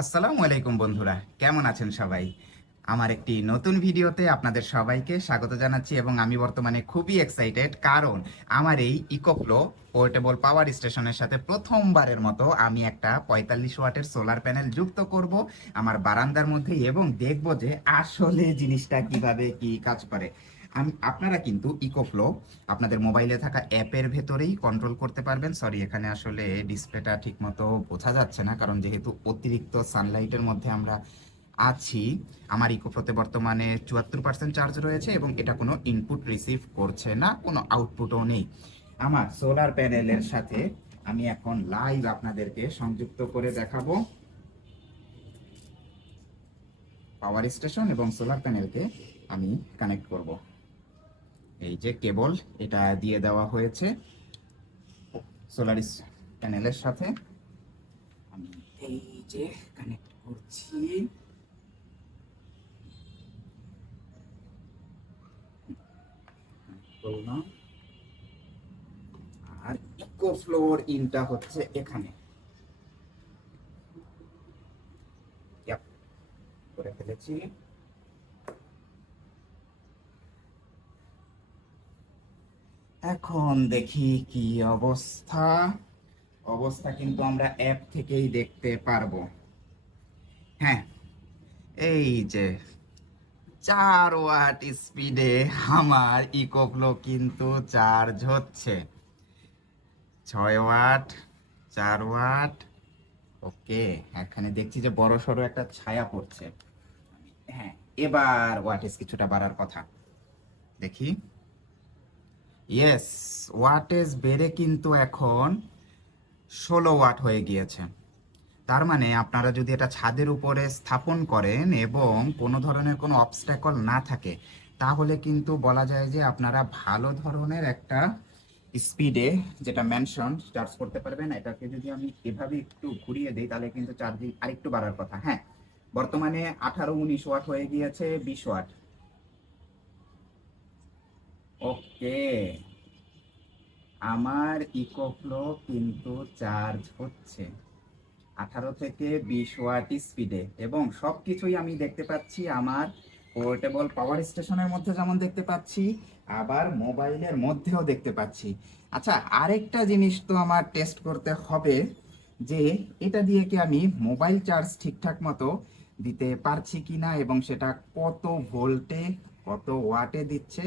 আসসালামু আলাইকুম বন্ধুরা, কেমন আছেন সবাই? আমার একটি নতুন ভিডিওতে আপনাদের সবাইকে স্বাগত জানাচ্ছি এবং আমি বর্তমানে খুবই এক্সাইটেড কারণ আমার এই ইকোফ্লো পোর্টেবল পাওয়ার স্টেশনের সাথে প্রথমবারের মতো আমি একটা পঁয়তাল্লিশ ওয়াটের সোলার প্যানেল যুক্ত করব আমার বারান্দার মধ্যে এবং দেখব যে আসলে জিনিসটা কীভাবে কি কাজ করে। আমি, আপনারা কিন্তু ইকোফ্লো আপনাদের মোবাইলে থাকা অ্যাপের ভেতরেই কন্ট্রোল করতে পারবেন। সরি এখানে আসলে ডিসপ্লেটা ঠিকমতো বোঝা যাচ্ছে না, কারণ যেহেতু অতিরিক্ত সানলাইটের মধ্যে আমরা আছি, আমার ইকোফ্লোতে বর্তমানে চুয়াত্তর পার্সেন্ট চার্জ রয়েছে এবং এটা কোনো ইনপুট রিসিভ করছে না, কোনো আউটপুটও নেই। আমার সোলার প্যানেলের সাথে আমি এখন লাইভ আপনাদেরকে সংযুক্ত করে দেখাবো। পাওয়ার স্টেশন এবং সোলার প্যানেলকে আমি কানেক্ট করব। এই যে কেবল, এটা দিয়ে দেওয়া হয়েছে সোলার প্যানেলের সাথে। আমি এই যে কানেক্ট করছি। করলাম আর ইকো ফ্লোর ইনটা হচ্ছে এখানে। করে ফেলেছি। এখন দেখি কি অবস্থা। অবস্থা কিন্তু আমরা অ্যাপ থেকেই দেখতে পারব। হ্যাঁ এই যে চার ওয়াট স্পিডে আমার ইকোফ্লো কিন্তু চার্জ হচ্ছে। ছয় ওয়াট চার ওয়াট ওকে, এখানে দেখছি যে বড় সড়ো একটা ছায়া পড়ছে। হ্যাঁ এবার ওয়াটেজ কিছুটা বাড়ার কথা। দেখি। ইয়েস ওয়াটেজ বেড়ে কিন্তু এখন ষোলো ওয়াট হয়ে গিয়েছে। তার মানে আপনারা যদি এটা ছাদের উপরে স্থাপন করেন এবং কোনো ধরনের কোনো অবস্ট্যাকল না থাকে, তাহলে কিন্তু বলা যায় যে আপনারা ভালো ধরনের একটা স্পিডে যেটা মেনশন চার্জ করতে পারবেন। এটাকে যদি আমি এভাবে একটু ঘুরিয়ে দিই, তাহলে কিন্তু চার্জিং আরেকটু বাড়ার কথা। হ্যাঁ বর্তমানে আঠারো উনিশ ওয়াট হয়ে গিয়েছে, বিশ ওয়াট ওকে আমার ইকোফ্লো কিন্তু চার্জ হচ্ছে আঠারো থেকে বিশ ওয়াট স্পিডে এবং সব কিছুই আমি দেখতে পাচ্ছি আমার পোর্টেবল পাওয়ার স্টেশনের মধ্যে যেমন দেখতে পাচ্ছি, আবার মোবাইলের মধ্যেও দেখতে পাচ্ছি। আচ্ছা আরেকটা জিনিস তো আমার টেস্ট করতে হবে যে এটা দিয়ে কি আমি মোবাইল চার্জ ঠিকঠাক মতো দিতে পারছি কি না এবং সেটা কত ভোল্টে, কত ওয়াটে দিচ্ছে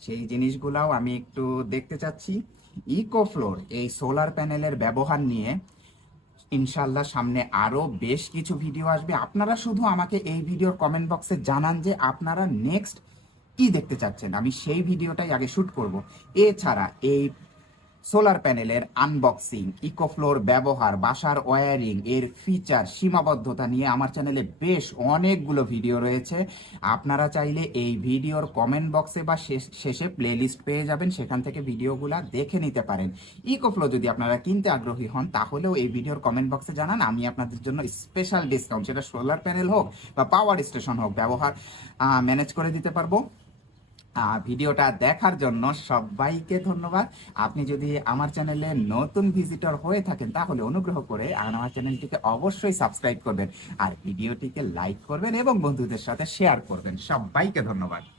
সেই জিনিসগুলাও আমি একটু দেখতে চাচ্ছি। ইকোফ্লোর এই সোলার প্যানেলের ব্যবহার নিয়ে ইনশাল্লাহ সামনে আরও বেশ কিছু ভিডিও আসবে। আপনারা শুধু আমাকে এই ভিডিওর কমেন্ট বক্সে জানান যে আপনারা নেক্সট কি দেখতে চাচ্ছেন। আমি সেই ভিডিওটাই আগে শুট করব। এছাড়া এই সোলার প্যানেলের আনবক্সিং, ইকোফ্লোর ব্যবহার, বাসার ওয়্যারিং এর ফিচার, সীমাবদ্ধতা নিয়ে আমার চ্যানেলে বেশ অনেকগুলো ভিডিও রয়েছে। আপনারা চাইলে এই ভিডিওর কমেন্ট বক্সে বা শেষ- প্লেলিস্ট পেয়ে যাবেন, সেখান থেকে ভিডিওগুলো দেখে নিতে পারেন। ইকোফ্লো যদি আপনারা কিনতে আগ্রহী হন, তাহলেও এই ভিডিওর কমেন্ট বক্সে জানান, আমি আপনাদের জন্য স্পেশাল ডিসকাউন্ট সেটা সোলার প্যানেল হোক বা পাওয়ার স্টেশন হোক ব্যবহার ম্যানেজ করে দিতে পারব। ভিডিওটা দেখার জন্য সবাইকে ধন্যবাদ। আপনি যদি আমার চ্যানেলে নতুন ভিজিটর হয়ে থাকেন, তাহলে অনুগ্রহ করে আমার চ্যানেলটিকে অবশ্যই সাবস্ক্রাইব করবেন। আর ভিডিওটিকে লাইক করবেন এবং বন্ধুদের সাথে শেয়ার করবেন। সবাইকে ধন্যবাদ।